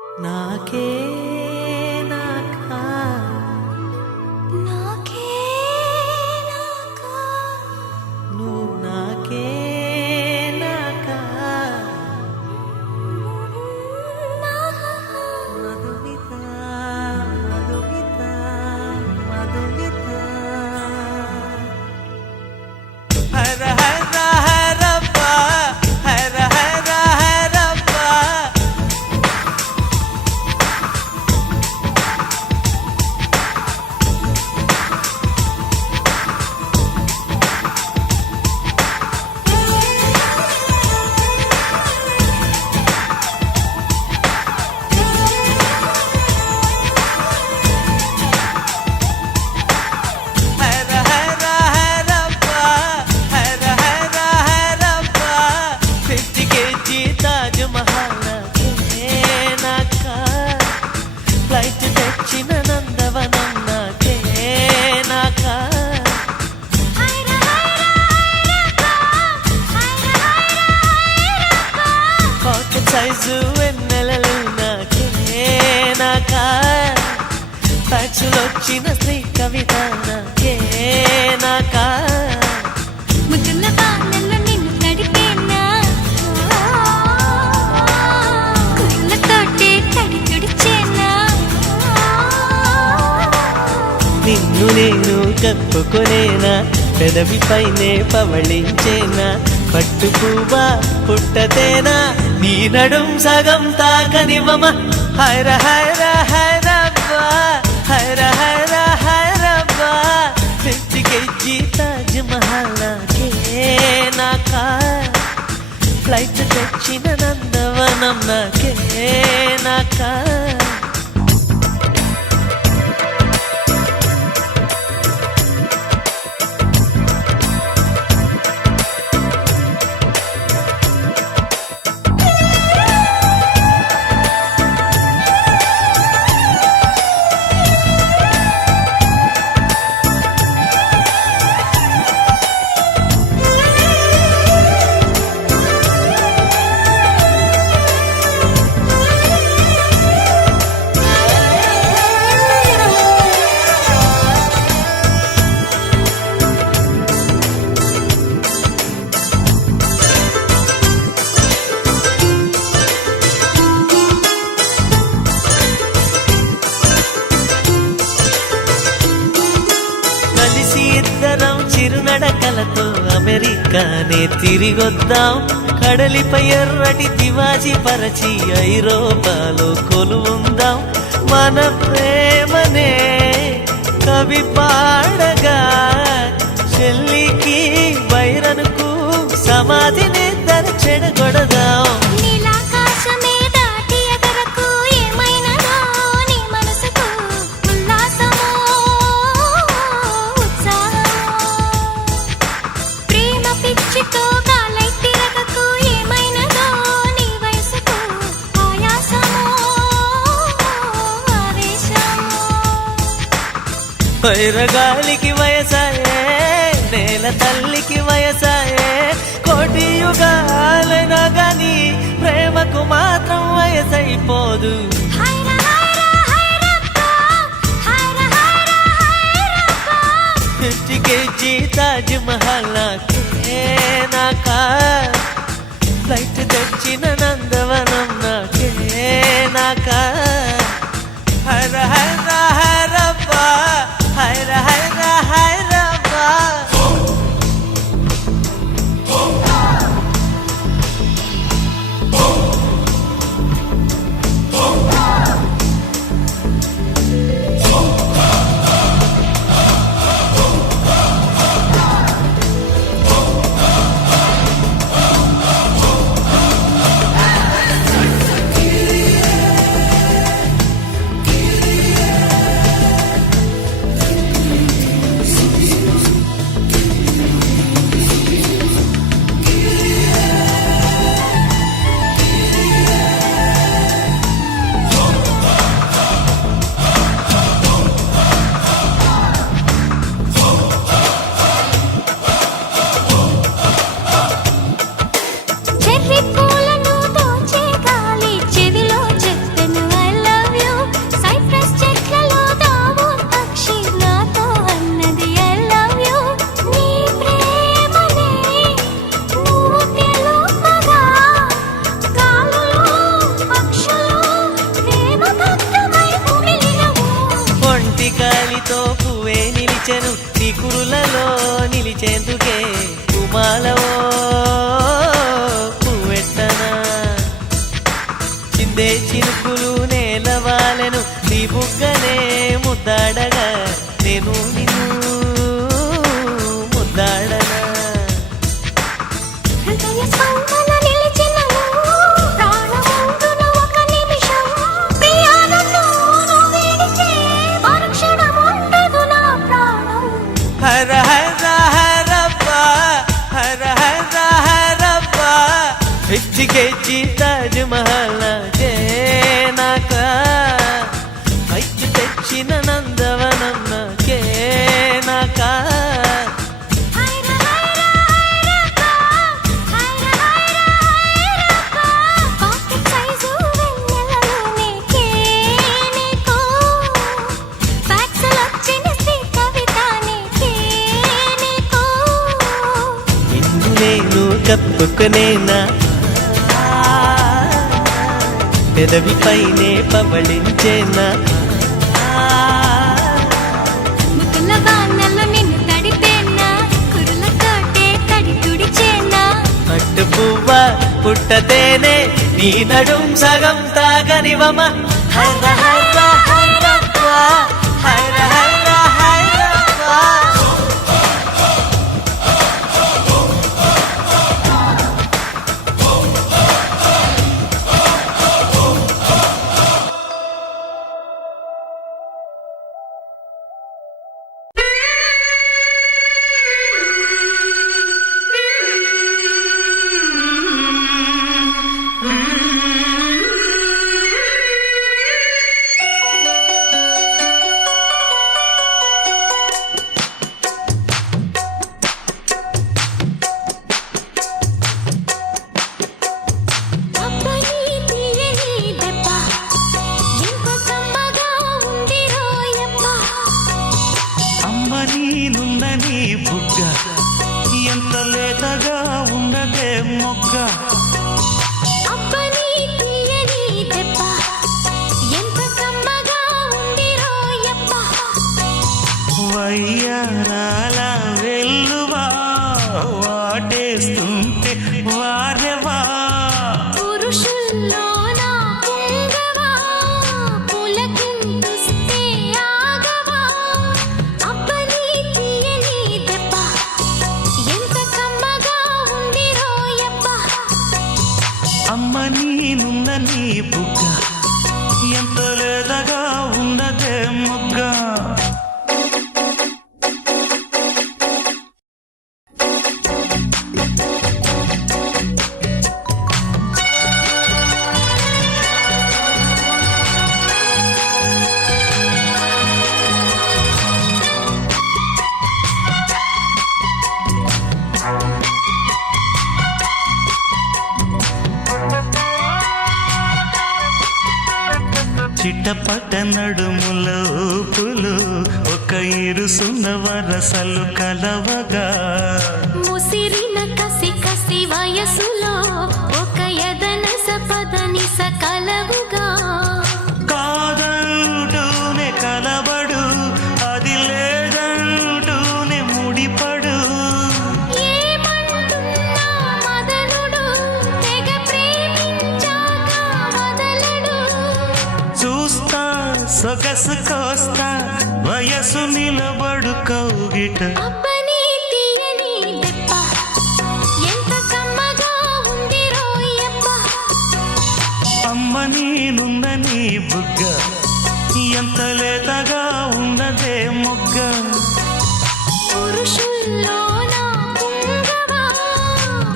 నాకే నాకా నాకే నాకా నువ్వు నాకే నాకా మధుమిత మధుమిత మధుమిత హర హర హరప్ప హర హర హరప్ప హర హర హరప్ప హర హర హరప్ప 50 kg తాజ్ మహల్ నాకా ఫ్లైట్ తెచ్చిన నందవనం నాకే నాకా హైరా హైరా పాకెట్ సైజు వెన్నెలలు నాకే నాకా ప్యాచులొచ్చిన స్త్రీ కవిత నాకే నాకా ముద్దుల బాణంలో నిన్ను తడిపేనా కుర్రలతోటే తడి తుడిచేనా నిన్ను నేను కప్పుకొనేనా పెదవిపైనే పవళించేనా పట్టు పువ్వా పుట్టతేనా నీ నడుం సగం తాకనివ్వమ హైర హైర హైరబ్బా హైర హైర హైరబ్బా 50 kg తాజ్ మహల్ నాకే నాకా ఫ్లైట్ తెచ్చిన నందవనం నాకే నాకా కలిసి ఇద్దరం చిరునడకలతో అమెరికానే తిరిగొద్దాం కడలిపై ఎర్రటి తివాజీ పరచి ఐరోపాలో కొలువుందాం మన ప్రేమనే కవి పాడగా చెల్లికి వైరనుకు సమాధిని చెడగొడదాం నీలాకాశమే దాటి ఎగరకు ఏమైనదో నీ మనసుకు ఉల్లాసమో ఉత్సాహమో ప్రేమ పిచ్చితో గాలై తిరగకు ఏమైనదో నీ వయసుకు ఆయాసమో ఆవేశమో వైరగాలికి వయసాయే నేల తల్లికి వయసాయే కోటి యుగాలైనా గాని ప్రేమకు మాత్రం వయసైపోదు హైరా హైరా హైరప్పా హైరా హైరా హైరప్పా 50 kg తాజ్ మహల్ నాకే నాకా ఫ్లైట్ తెచ్చిన నందవనం నాకే నాకా హర హర హరప్ప హర హర హరప్ప పిచ్చికెచ్చి తాజ్ మహల్ నాకే నాకా పైకి తెచ్చిన నందవనం నాకే నాకా నేను కప్పుకునేనా పెదవి పైనే పవళించేనా పట్టు పువ్వ పుట్టతేనే నీ నడుం సగం తాగనివమ హర హర హైరప్ప హర హర హైరప్ప ఎంత లేతగా ఉన్నదే మొగ్గ వయ్యారాల వెల్లువా వాటేస్తుంటే వారెవా అమ్మ నీనున్న నీ బుగ్గ ఎంత లేదగా ఉన్నదే మొగ్గ చిట్టపట నడుముల ఊపులు ఒక ఇరుసున్న వరసలు కలవగా ముసిరిన కసి కసి వయసులో ఒక యదన సపదని సకలవుగా కాదంటూనే కలబడు అది లేదంటూనే ముడిపడు ఏమంటున్నా మదనుడు తెగ ప్రేమించాక వదలడు చూస్తా సొగసు కోస్తా వయసు నిలబడు కౌగిట అబ్బని తీయని దెబ్బ ఎంత కమ్మగా ఉంది రోయప్ప అమ్మ నీనున్న నీ బుగ్గ ఎంత లేతగా ఉన్నదే మొగ్గ పురుషుల్లోన పుంగవా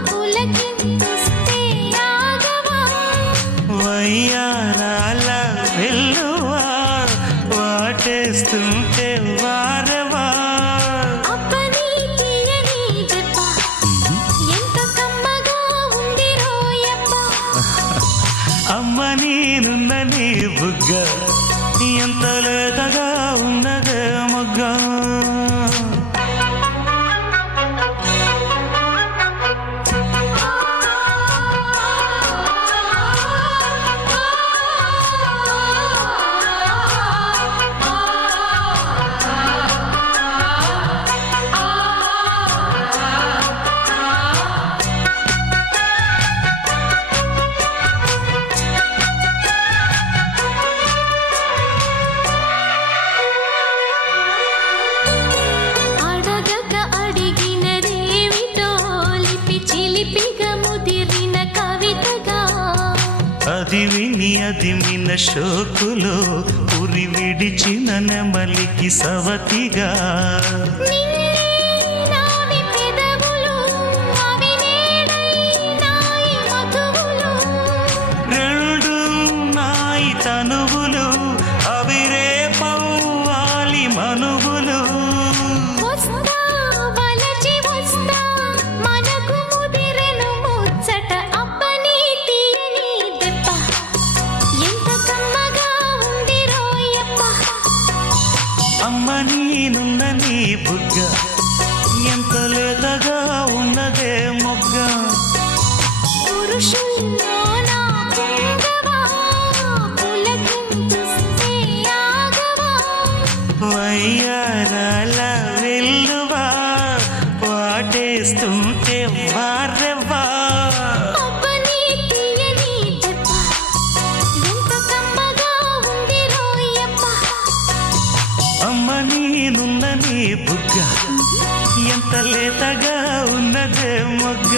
పులకింతుస్తే ఆగవా వయ్యారాల వెల్లువా వాటేస్తుంటే వారెవా అబ్బని తీయని దెబ్బ ఎంత కమ్మగా ఉంది రోయప్ప అమ్మ నీనున్న నీ బుగ్గ ఎంత లేతగా ఉన్నదే మొగ్గ అడగక అడిగినదేమిటో లిపి చిలిపిగా ముదిరిన కవితగా అది విని అది మిన షోకులో ఉరి విడిచిన నెమలికి సవతిగా నిన్నే నావి పెదవులు అవి నేడై నాయి మధువులు పురుషుల్లో నా పొంగవా పులకింతుస్తే ఆగవా వయ్యారాల వెల్లువా వాటేస్తుంటే వారెవ్వా అబ్బని తీయని దెబ్బ ఎంత కమ్మగా ఉంది రోయప్ప అమ్మ నేనున్న నీ బుగ్గ ఎంత లేతగా ఉన్నదే మొగ్గ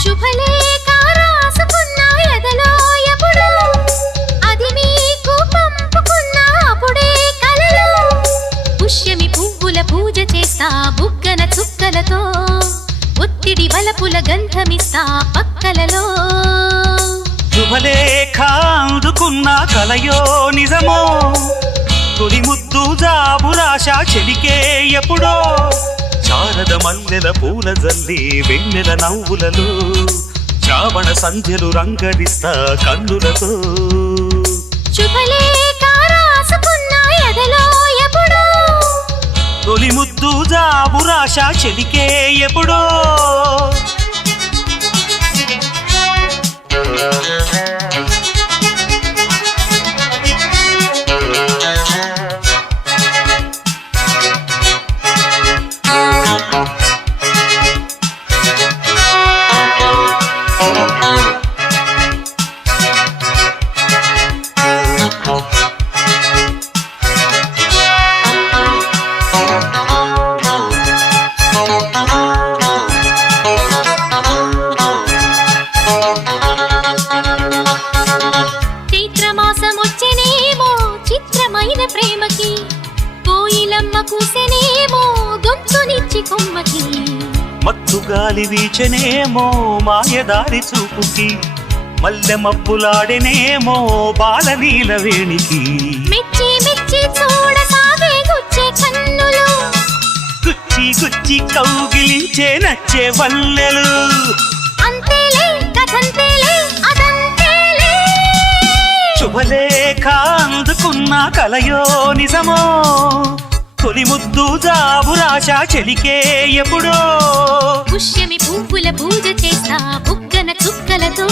శుభలేఖ రాసుకున్న ఎదలో ఎప్పుడు అది మీకు పంపుకున్న అప్పుడే కలలో పుష్యమి పువ్వుల పూజ చేస్తా బుగ్గన చుక్కలతో ఒత్తిడి వలపుల గంధమిస్తా పక్కలలో శుభలేఖ అందుకున్న కలయో నిజమో తొలి ముద్దు జాబు రాశ చెలికే ఎప్పుడో శారద మల్లెల పూల జల్లి వెన్నెల నవ్వులలో శ్రావణ సంధ్యలు రంగడిస్తా కన్నులతో శుభలేఖ రాసుకున్న ఎదలో ఎప్పుడు తొలి ముద్దు జాబు రాశ చెలికే ఎప్పుడో చైత్రమాసమొచ్చెనేమో చిత్రమైన ప్రేమకి కోయిలమ్మ కూసెనేమో గొంతునిచ్చి కొమ్మకి మత్తు గాలి వీచనేమో మాయదారి చూపుకి మల్లె మబ్బులాడెనేమో బాలనీల వేణికి మెచ్చి మెచ్చి చూడసాగే గుచ్చే కన్నులు గుచ్చి గుచ్చి కౌగిలించే నచ్చే వల్లెలు అంతేలే కథంతేలే అదంతేలే శుభలేఖ అందుకున్న కలయో నిజమో తొలి ముద్దు జాబు రాశ చెలికే ఎప్పుడో పుష్యమి పువ్వుల పూజ చేస్తా బుగ్గన చుక్కలతో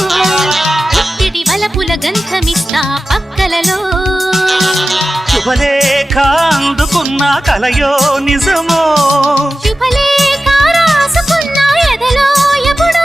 ఒత్తిడి వలపుల గంధమిస్తా పక్కలలో శుభలేఖ అందుకున్న కలయో నిజమో శుభలేఖ రాసుకున్న ఎదలో ఎప్పుడు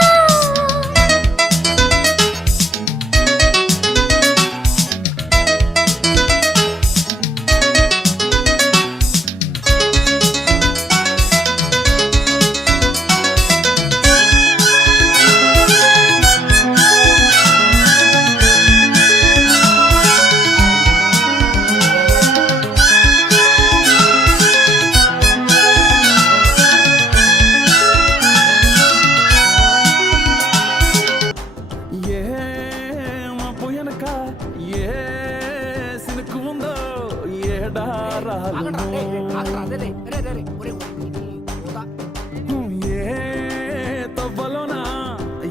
తవ్వలోనా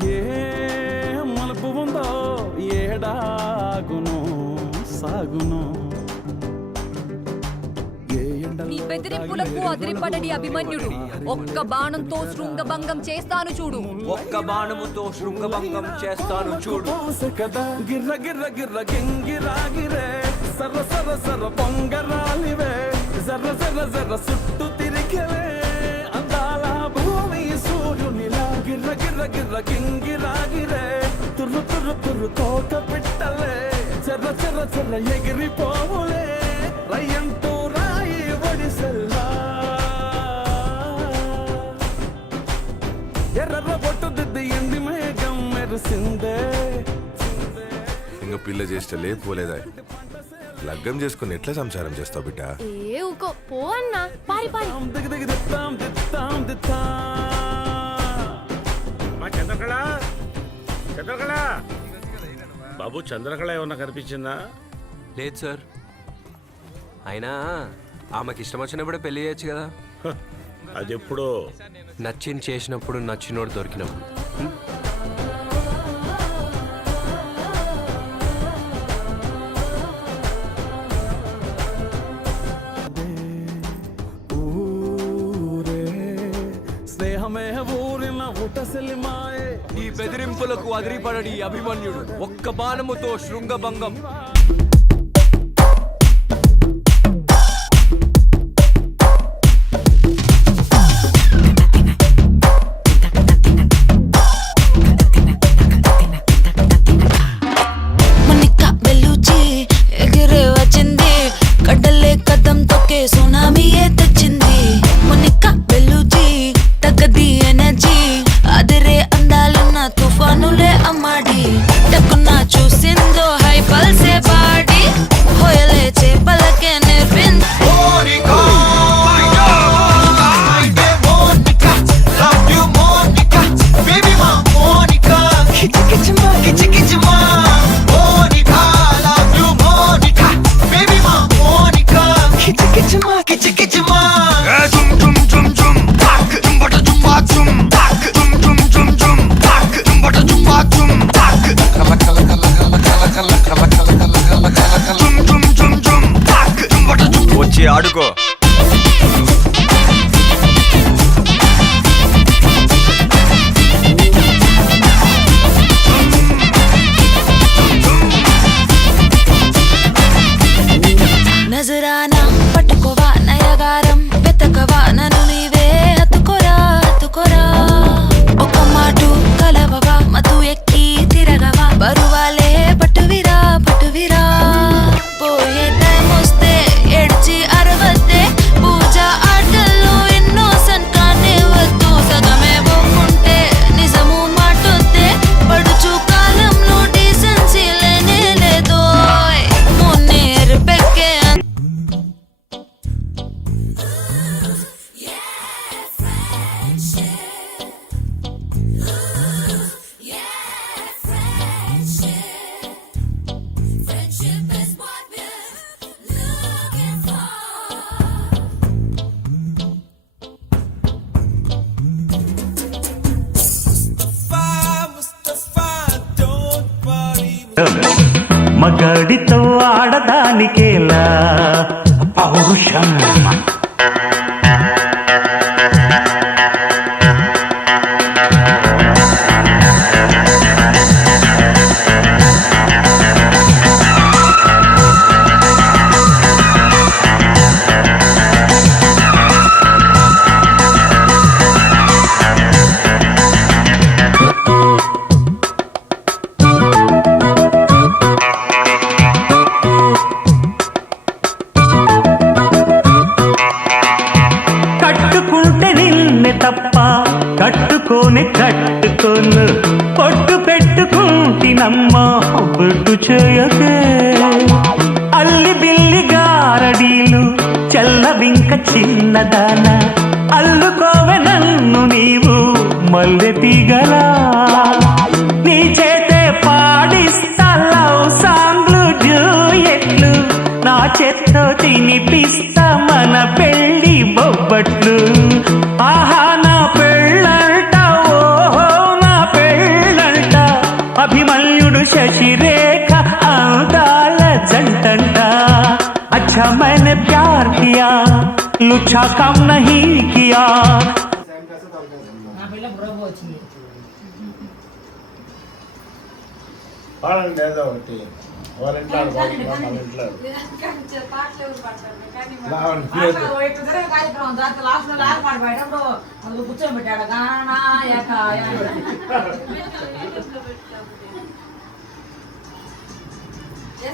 ఏ మలుపు ఉందో ఏడాగును సాగును నీ బెదిరింపులకు అదిరిపడని అభిమన్యుడు ఒక్క బాణంతో శృంగభంగం చేస్తాను చూడు. ఒక్క బాణముతో శృంగభంగం చేస్తాను చూడు. కదా గిర్ర గిర్ర గిర్ర గింగిరాగిరే సర్ర సర్ర సర్ర పొంగరాలివే జర్ర జర్ర జర్ర చుట్టూ తిరిగివే అందాల భూమి సూర్యునిలా గిర్ర గిర్ర గిర్ర గింగిరాగిరే తుర్రు తుర్రు తుర్రు తోక పిట్టలే చెర్ర చెర్ర చెర్ర ఎగిరిపోవులే రయ్యంటూ రాయి ఒడిసెల్లా ఎర్ర బొట్టు దిద్ది ఎండి మేఘం తెలిసిందే ఇంకా పిల్ల చేష్టలే పోలేదా లగ్గం చేసుకుని ఎట్లా సంసారం చేస్తావు బిడ్డ ఏ ఊకో పో అన్నా పారి పారి దిగి దిగి దిత్తాం దిత్తాం దిత్తాం మా చంద్రకళ చంద్రకళ బాబు చంద్రకళ ఏమన్నా కనిపించిందా? లేదు సార్. అయినా ఆమెకి ఇష్టం వచ్చినప్పుడే పెళ్లి చేయొచ్చు కదా. హ, అది ఎప్పుడో. నచ్చింది చేసినప్పుడు నచ్చినోడు దొరికినప్పుడు. ఊరే స్నేహమే ఊరిన ఊటసెలిమాయే ఈ బెదిరింపులకు అదిరిపడడి అభిమన్యుడు ఒక్క బాణముతో శృంగభంగం. మునికా బెలూచి ఎగిరే వచ్చింది కడ్డలే కదం తొక్కే సునామీయే తెచ్చింది మునికా బెలూచి తగ్గది ఎనర్జీ అదిరే అందాలున్న తుఫానులే అమ్మాడి టక్కున చూసిందో హై పల్సే పాడి హోయలే చేపలకే నేర్పింది వచ్చి ఆడుకో నజరానా పట్టుకోవా నయగారం వెతకవా నన్ను నీవే హత్తుకోరా హత్తుకోరా ఒక మాటు కలవవా మతు ఎక్కి తిరగవా బరువాలే పట్టువిరా పట్టువిరా పోయే టైం వస్తే ఎడ్చి అరవద్దే పూజ ఆటల్లో ఎన్నో సన్కానే వద్దు సగమే పోకుంటే నిజము మాటొద్దే పడుచు కాలంలో డీసెన్సీ లేనే లేదో మున్నేరు పెక్కే మగాడితో ఆడదానికేలా పౌరుషం కట్టుకుంటే నిన్నే తప్ప కట్టుకోని కట్టుకోను పొట్టు పెట్టుకుంటినమ్మా బొట్టు చేయకే అల్లి బిల్లి గారడీలు చల్లవింక చిన్నదాన అల్లుకోవె నన్ను నీవు మల్లె తీగలా నీ చేతే పాడిస్తా లవ్ సాంగ్లు జూయెట్లు నా చేత్తో తినిపిస్తా మన పెళ్లి బొబ్బట్లు ఆహా నా పెళ్ళంట ఓహో నా పెళ్ళంట అభిమన్యుడు శశిరేఖ అందాల జంటంట अच्छा मैंने प्यार किया लुच्छा काम नहीं किया పాడండి ఏదో ఒకటి వాళ్ళ ఇంట్లో వాళ్ళ ఇంట్లో కూర్చోబెట్టాడు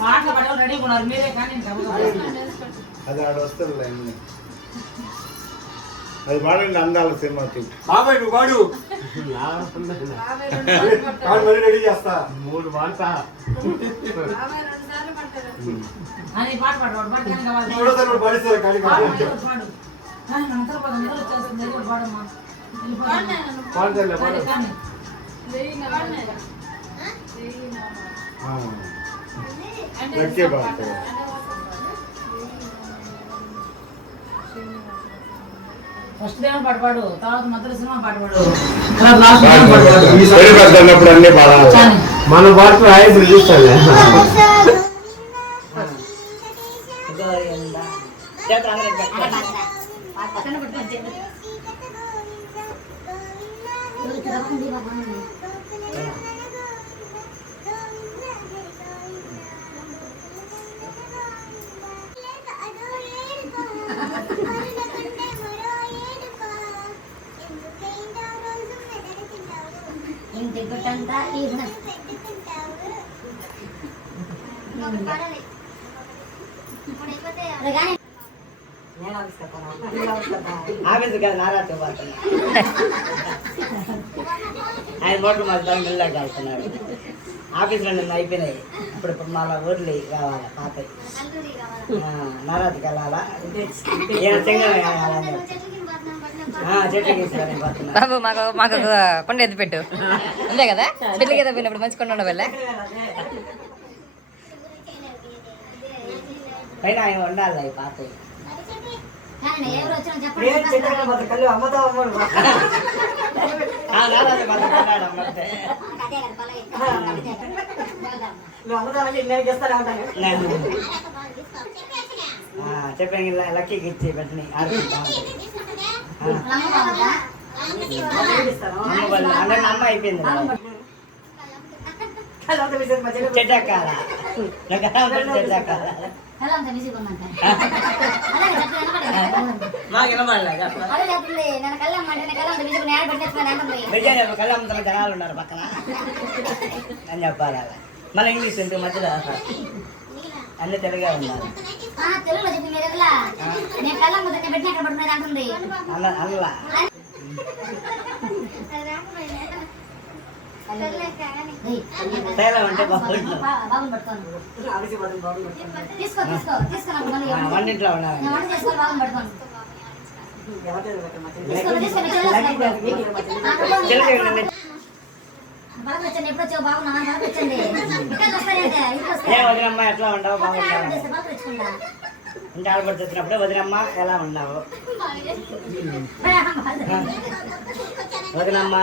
పాటలు పడవ రెడీ ఉన్నారు మీరే కానీ అది ఆడ వస్తుంది అది పాడండి అందాల సినిమాకి బాబాయ్ నువ్వు వాడు మళ్ళీ రెడీ చేస్తా 3 వాడతా అని పాట పాడు పాడతాను కావాలి మూడోసారి పాడిస్తారు కానీ పాడు కానీ అంతా అందరూ వచ్చేస్తుంది కూడా పాడమ్మా పాడతారులే పాడు కానీ లక్కే పాడతారు ఫస్ట్ దేమో పాట పాడు తర్వాత మధ్య సినిమా పాట పాడు అన్నప్పుడు అన్ని పాడాలి మన పాటలు ఆయన చూస్తాలే ఇంటి గుట్టంతా ఆఫీస్ కాదు నారాజు పోతున్నా ఆయన మోటార్ మాత్రం మిల్లాగా వెళ్తున్నాడు ఆఫీస్లో నిన్న అయిపోయినాయి ఇప్పుడు మళ్ళీ ఊర్లు కావాలి పాత నారాజుకి వెళ్ళాలా చెట్లు తీసుకొని పోతున్నా బాబు మాకు కొండ ఎత్తి పెట్టు అంతే కదా పెళ్ళికి ఎత్తి పోయినప్పుడు మంచి కొండ ఉండవల్లే పైన ఆయన ఉండాలి అవి పాత చెప్పాను లక్కీకి ఇచ్చి పెట్టిన అమ్మ అయిపోయింది చెట్టాకాల చెట్టాకాల మాకు వినపడలే కళ్ళమ్మతో జనాలు ఉన్నారు పక్కన అని చెప్పాలి అలా మళ్ళీ ఇంగ్లీష్ ఉంటుంది మధ్యలో అన్ని తెలుగే ఉన్నారు అల్లా తేలా ఉంటే బాగుంటుంది వంటింట్లో ఉన్నారు వదినమ్మ ఎట్లా ఉండవు బాగుంటావు ఇంటి ఆడపడి వచ్చినప్పుడే వదినమ్మ ఎలా ఉన్నావు వదినమ్మ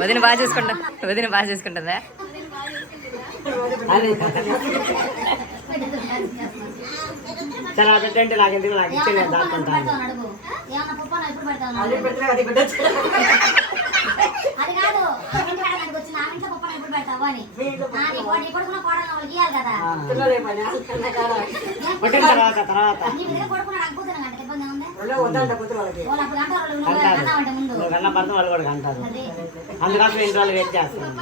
వదిన బాగా చేసుకుంటా వదిన బాగా చేసుకుంటుందా చాలా పెట్టంటే నాకు ఎందుకు నాకు ఇచ్చి నేను దాక్కుంటాను పుట్టిన తర్వాత నువ్వు కన్నా పడితే వాళ్ళు కూడా అంటారు అందుకోసం ఇంటి వాళ్ళు వెయిట్ చేస్తాను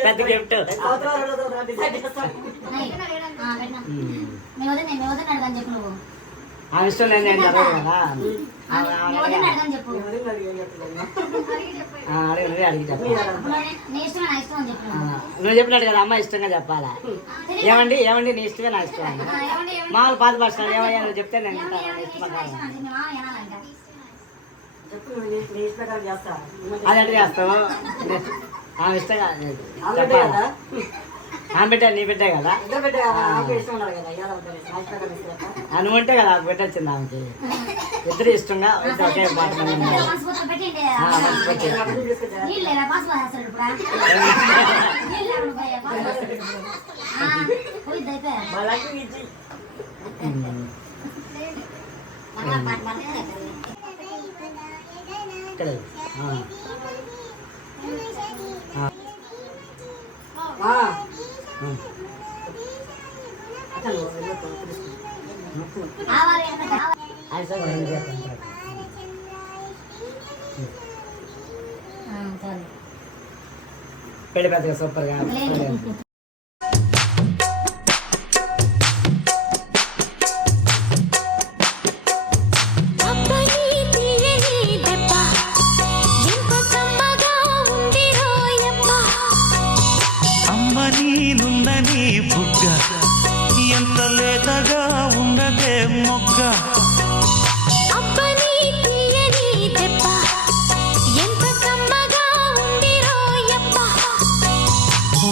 పెద్ద గిఫ్ట్ ఆ ఇష్టం నేను చదవదు కదా అడిగి చెప్పు నువ్వు చెప్పినట్టు కదా అమ్మ ఇష్టంగా చెప్పాలా ఏమండి ఏమండి నీ ఇష్టమే నా ఇష్టం మామూలు పాత భాషలు ఏమయ్యా నువ్వు చెప్తే నేను అది ఎట్లా చేస్తావు ఆమె ఇష్టంగా ఆమె బిడ్డ నీ బిడ్డే కదా నువ్వు ఉంటే కదా పెట్టొచ్చింది ఆమెకి ఇద్దరు ఇష్టంగా ఒకే పాట పెళ్లి పెద్దగా సూపర్గా అబ్బని తీయని దెబ్బ ఎంత కమ్మగా ఉంది రోయమ్మ అమ్మ నీనుందని బుగ్గ ఎంత లేతగా ఉన్నదే మొగ్గ అబ్బని తీయని దెబ్బ ఎంత కమ్మగా ఉంది రోయమ్మ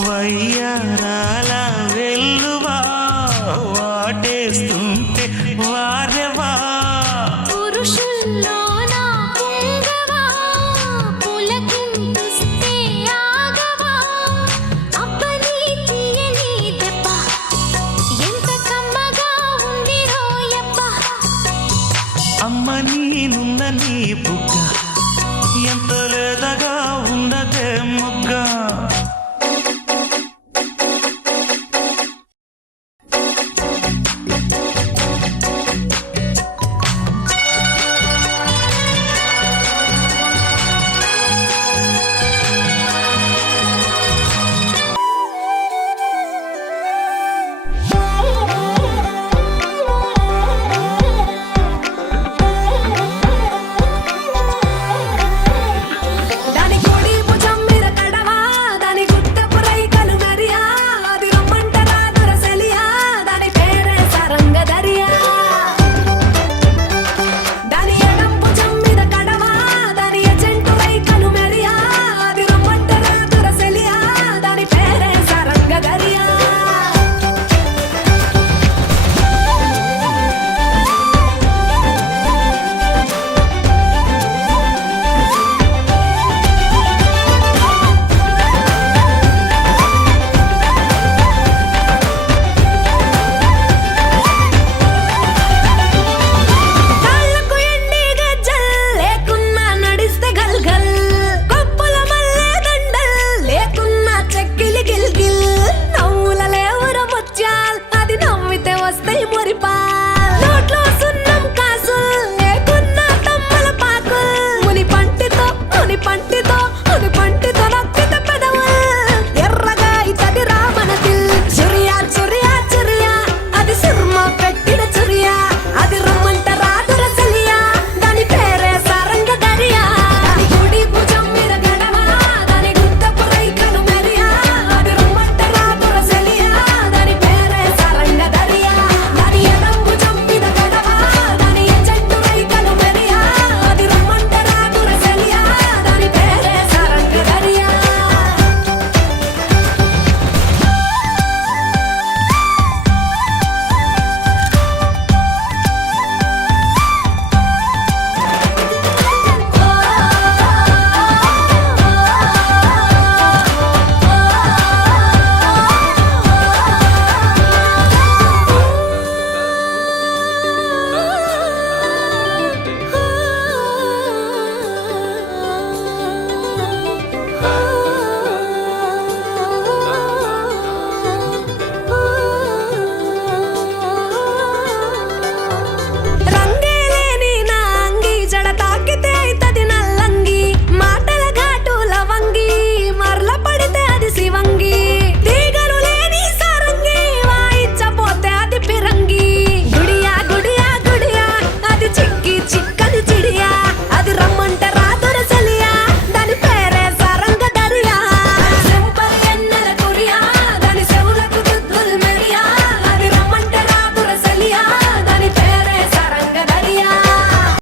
వయ్యారాల వెల్లువా వాటేస్తుంటే వారెవా పురుషుల్లోన పొంగవా పులకింతుస్తే ఆగవా అబ్బని తీయని దెబ్బ ఎంత కమ్మగా ఉంది రోయమ్మ అమ్మ నీనుందని బుగ్గ ఎంత లేతగా ఉన్నదే మొగ్గ దాని కొడి భుజం మీద కడవా దాని గుట్టపు రైకలు మెరియా అది రమ్మంటరా దొరసలియా దాని పేరే సరంగదరియా దాని ఎడం భుజం మీద కడవా దాని ఎజెంటు రైకలు మెరియా అది రమ్మంటరా దొరసలియా దాని పేరే సరంగదరియా కాళ్ళకు ఎండి గజ్జల్ లేకున్నా నడిస్తే గల్గల్ కొప్పుల మల్లె దండల్ లేకున్నా చెక్కిలి గిల్గిల్ నవ్వుల లేవుర ముత్యాల్ అది నవ్వితే వస్తాయి మురిపాల్ నోట్లో సున్నం కాసుల్ లేకున్నా తమ్మల పాకుల్ ముని పంటితో